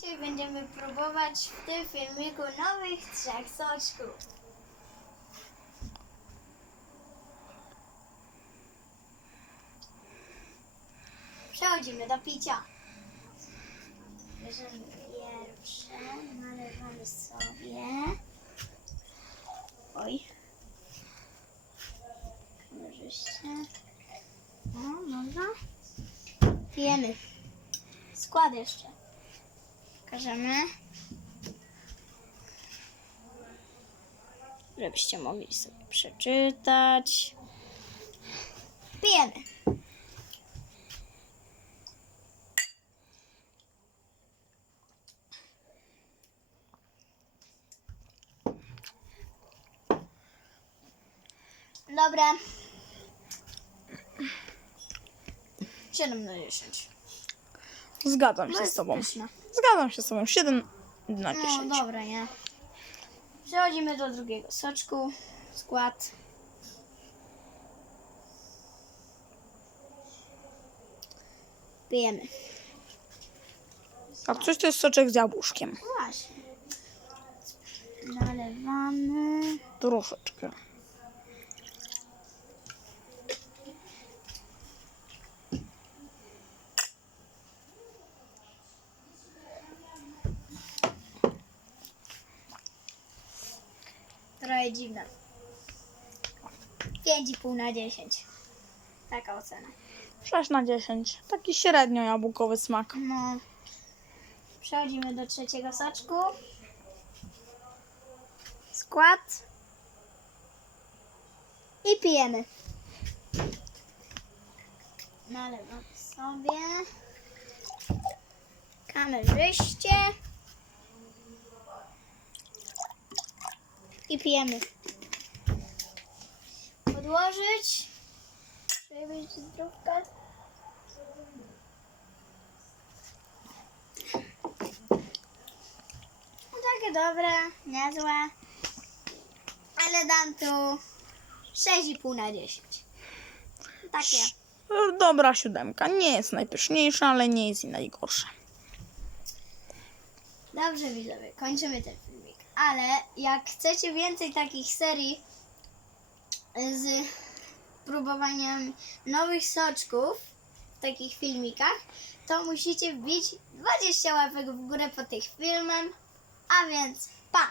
Dzisiaj będziemy próbować w tym filmiku nowych trzech soczków. Przechodzimy do picia. Bierzemy pierwsze, nalewamy sobie. Oj. Kamerzyście. No, dobra. Pijemy. Skład jeszcze. Pokażemy. Żebyście mogli sobie przeczytać. Pijemy. Dobra. 7 na 10. Zgadzam No się z jest tobą. pyszne. Zgadzam się z tobą. 7 na No 10. dobra, nie? Przechodzimy do drugiego soczku. Skład. Pijemy. A coś to jest soczek z jabłuszkiem. Właśnie. Nalewamy. Troszeczkę. Trochę dziwne. 5,5 na 10. Taka ocena. 6 na 10. Taki średnio jabłkowy smak. No. Przechodzimy do trzeciego soczku. Skład. I pijemy. Nalewamy sobie. Kamerzyście. I pijemy. Podłożyć. Żeby zdrówka. No takie dobre, niezłe. Ale dam tu 6,5 na 10. Takie. Dobra siódemka. Nie jest najpyszniejsza, ale nie jest i najgorsza. Dobrze widzowie, kończymy ten filmik. Ale jak chcecie więcej takich serii z próbowaniem nowych soczków w takich filmikach, to musicie wbić 20 łapek w górę pod tym filmem. A więc pa!